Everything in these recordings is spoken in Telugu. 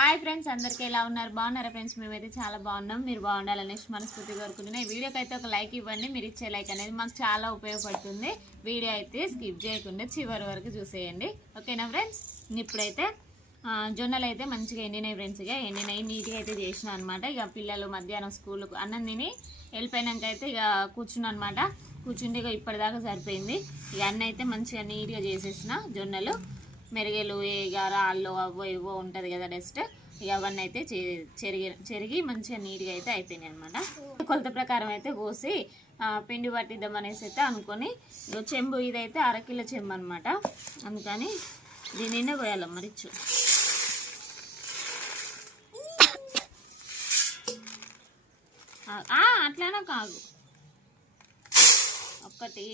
హాయ్ ఫ్రెండ్స్, అందరికీ ఎలా ఉన్నారు? బాగున్నారా ఫ్రెండ్స్? మేమైతే చాలా బాగున్నాం. మీరు బాగుండాలని మనస్ఫూర్తిగా కోరుకుంటున్నాయి. ఈ వీడియోకి అయితే ఒక లైక్ ఇవ్వండి. మీరు ఇచ్చే లైక్ అనేది మాకు చాలా ఉపయోగపడుతుంది. వీడియో అయితే స్కిప్ చేయకుండా చివరి వరకు చూసేయండి, ఓకేనా ఫ్రెండ్స్? ఇప్పుడైతే జొన్నలు అయితే మంచిగా ఎండినాయి ఫ్రెండ్స్. ఇక ఎండినాయి నీట్గా అయితే చేసిన అనమాట. ఇక పిల్లలు మధ్యాహ్నం స్కూల్కు అన్నం తిని వెళ్ళిపోయినాక అయితే ఇక కూర్చున్నాను అనమాట. కూర్చుంటే ఇక ఇప్పటిదాకా సరిపోయింది. ఇక అన్నీ అయితే మంచిగా నీట్గా చేసేసిన జొన్నలు మెరుగలు ఇక రాళ్ళు అవ్వో ఇవ్వో ఉంటుంది కదా డస్ట్, ఇక అవన్నీ అయితే చెరిగి మంచిగా నీట్గా అయితే అయిపోయినాయి అనమాట. కొలత ప్రకారం అయితే కోసి పిండి పట్టిద్దాం అనేసి అయితే అనుకొని చెంబు ఇదైతే అరకిలో చెంబు అనమాట. అందుకని దీని నిండా పోయాలమ్మ రిచ్చు. అట్లానే కాదు, ఒక్కటి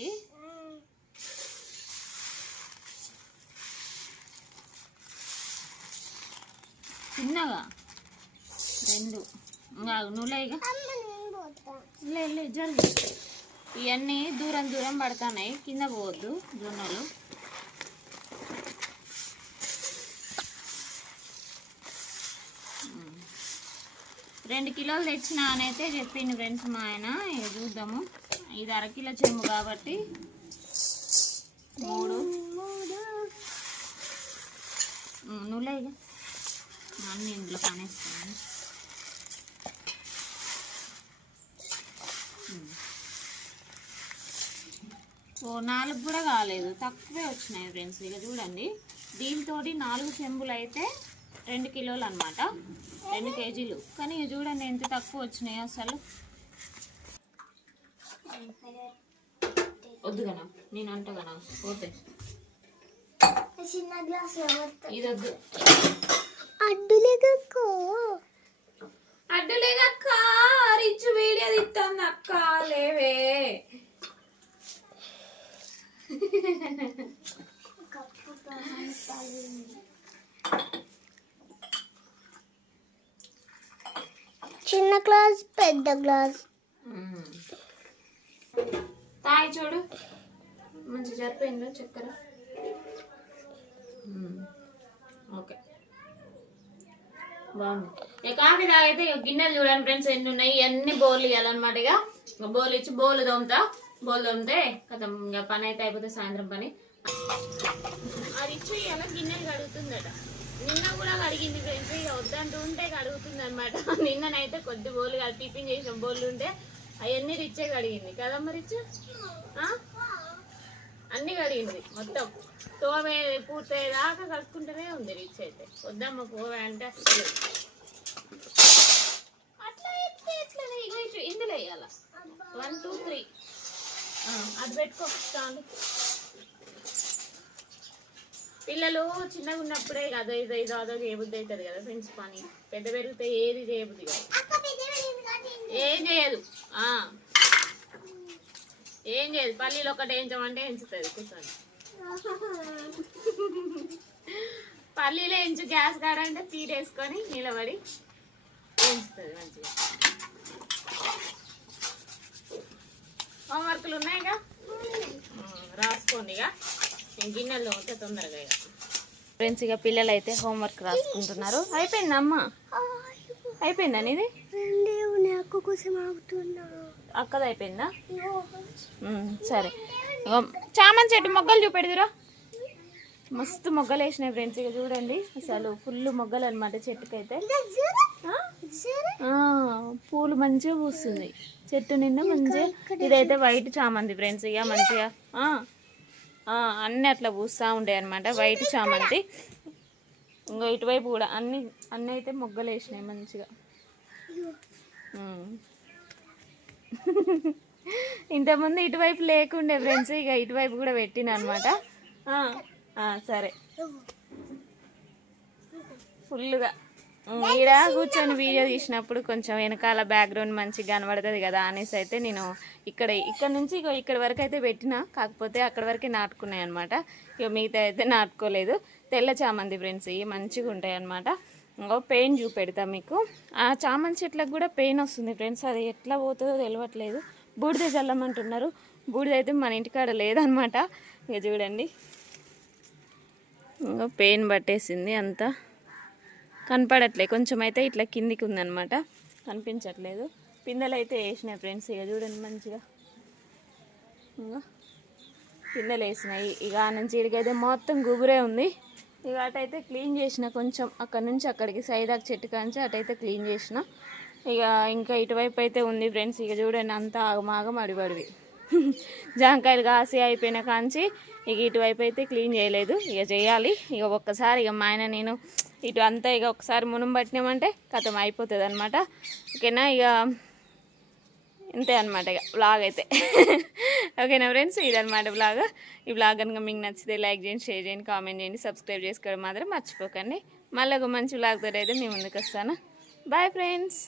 చిన్నగా రెండు నువ్వులేగా జరిగి ఇవన్నీ దూరం దూరం పడుతున్నాయి, కింద పోవద్దు జొన్నలు. రెండు కిలోలు తెచ్చిన అని అయితే చెప్పిండు ఫ్రెండ్స్ మా ఆయన. ఇక చూద్దాము, ఇది అరకిలో చెంబు కాబట్టి 3 నువ్వులేగా అన్ని ఇంట్లో కానేస్తాను. ఓ 4 కూడా కాలేదు, తక్కువే వచ్చినాయి ఫ్రెండ్స్. ఇక చూడండి, దీంతో 4 చెంబులు అయితే 2 కిలోలు అనమాట, 2 కేజీలు. కానీ ఇక చూడండి ఎంత తక్కువ వచ్చినాయి అసలు. వద్దుగానా నేను అంటగానా పోతే ఇది వద్దు. అడ్డులేదక్క, రిచ్చు వీడియో తిట్టాను అక్క. లేవే చిన్న గ్లాస్ పెద్ద గ్లాస్ తాయి చూడు, మంచి సరిపోయిందో చక్కెర. ఓకే బాగుంది. ఇక కాఫీ తాగైతే గిన్నెలు చూడండి ఫ్రెండ్స్ ఎన్ని ఉన్నాయి. అన్ని బౌల్ ఇవ్వాలన్నమాట. ఇక బౌల్ ఇచ్చి బౌల్ తోముతా. బౌల్ తోమితే కదా ఇంకా పని అయితే అయిపోతే సాయంత్రం పని. అది ఇచ్చి ఇవాళ గిన్నెలు కడుగుతుందట. నిన్న కూడా కడిగింది ఫ్రెండ్స్. ఇక వద్దంటూ ఉంటే కడుగుతుంది అనమాట. నిన్ననైతే కొద్ది బౌలు టిఫిన్ చేసిన బౌళ్ళు ఉంటే అవన్నీ రిచ్చే కడిగింది కదమ్మ. రిచ్ అన్ని కడిగింది మొత్తం. తోవే పూర్తయ్యేదాకా కడుక్కుంటూనే ఉంది రిచ్ అయితే. వద్దమ్మ పోవే అంటే అసలు అట్లా ఎత్తే ఎట్లనే. ఇక ఇందులో వేయాల 1 2 3 అది పెట్టుకోస్తాను. పిల్లలు చిన్నగా ఉన్నప్పుడే కదా ఇదో అదో చేయబుద్ధి అవుతుంది కదా ఫ్రెండ్స్. పని పెద్ద పెరిగితే ఏది చేయబుద్ధి కాదు, ఏం చేయదు. ఏం చేయదు. పల్లీలు ఒకటి వేయించమంటే ఎంచుతుంది కూర్చొని. పల్లీలు ఎంచు గ్యాస్ కాడంటే తీరేసుకొని నిలబడి ఎంచుతుంది మంచిగా. హోంవర్క్లు ఉన్నాయిగా రాసుకోండి. ఇక గిన్నెల్లో ఉంటే తొందరగా. ఇక ఫ్రెండ్స్ ఇక పిల్లలు అయితే హోంవర్క్ రాసుకుంటున్నారు. అయిపోయిందా అమ్మ? అయిపోయిందా నీది? అక్కది అయిపోయిందా? సరే. చామంతి చెట్టు మొగ్గలు చూపెడుదురా. మస్తు మొగ్గలు వేసినాయి ఫ్రెండ్స్. ఇక చూడండి అసలు ఫుల్ మొగ్గలు అనమాట చెట్టుకైతే. పూలు మంచిగా పూస్తుంది చెట్టు నిండా మంచిగా. ఇదైతే వైట్ చామంతి ఫ్రెండ్స్. ఇక మంచిగా అన్నీ అట్లా పూస్తూ ఉంటాయి అనమాట వైట్ చామంతి. ఇంకా ఇటువైపు కూడా అన్నీ అయితే మొగ్గలు వేసినాయి మంచిగా. ఇంతకుముందు ఇటువైపు లేకుండే ఫ్రెండ్స్. ఇక ఇటువైపు కూడా పెట్టిన అనమాట. సరే ఫుల్గా ఈడ కూర్చొని వీడియో తీసినప్పుడు కొంచెం వెనకాల బ్యాక్గ్రౌండ్ మంచిగా కనబడుతుంది కదా అనేసి అయితే నేను ఇక్కడ నుంచి ఇక్కడ వరకు అయితే పెట్టిన. కాకపోతే అక్కడ వరకే నాటుకున్నాయి అనమాట. ఇక మిగతా అయితే నాటుకోలేదు. తెల్ల చామంతి ఫ్రెండ్స్ ఇవి మంచిగా ఉంటాయి అనమాట. ఇంకో పెయిన్ చూపెడతా మీకు. ఆ చామంతి చెట్లకు కూడా పెయిన్ వస్తుంది ఫ్రెండ్స్. అది ఎట్లా పోతుందో తెలియట్లేదు. బూడిద చల్లమంటున్నారు. బూడిద అయితే మన ఇంటికాడ లేదనమాట. ఇక చూడండి పెయిన్ పట్టేసింది అంతా. కనపడట్లే, కొంచెం అయితే ఇట్లా కిందికి ఉందన్నమాట, కనిపించట్లేదు. పిందెలు అయితే వేసినాయి ఫ్రెండ్స్, ఇక చూడండి మంచిగా ఇంకా పిందెలు వేసినాయి. ఇక ఆ నుంచి ఇడికైతే మొత్తం గుబురే ఉంది. ఇక అటైతే క్లీన్ చేసిన, కొంచెం అక్కడ నుంచి అక్కడికి సైదాకు చెట్టు కాంచి అటైతే క్లీన్ చేసిన. ఇక ఇంకా ఇటువైపు అయితే ఉంది ఫ్రెండ్స్. ఇక చూడండి అంతా ఆగమాగం అడివడివి జాంకాయలు కాసి అయిపోయిన కాంచి ఇక ఇటువైపు అయితే క్లీన్ చేయలేదు, ఇక చేయాలి. ఇక ఒక్కసారి ఇక మా ఆయన నేను ఇటు అంతా ఇక ఒకసారి మునం పట్టినామంటే కథం అయిపోతుంది అనమాట. ఓకేనా, ఇక ఇంతే అనమాట ఇక బ్లాగ్ అయితే ఓకేనా ఫ్రెండ్స్, ఇదనమాట బ్లాగ్. ఈ బ్లాగ్ కనుక మీకు నచ్చితే లైక్ చేయండి, షేర్ చేయండి, కామెంట్ చేయండి, సబ్స్క్రైబ్ చేసుకోవడం మాత్రం మర్చిపోకండి. మళ్ళీ ఒక మంచి బ్లాగ్తో అయితే మీ ముందుకు వస్తాను. Bye friends.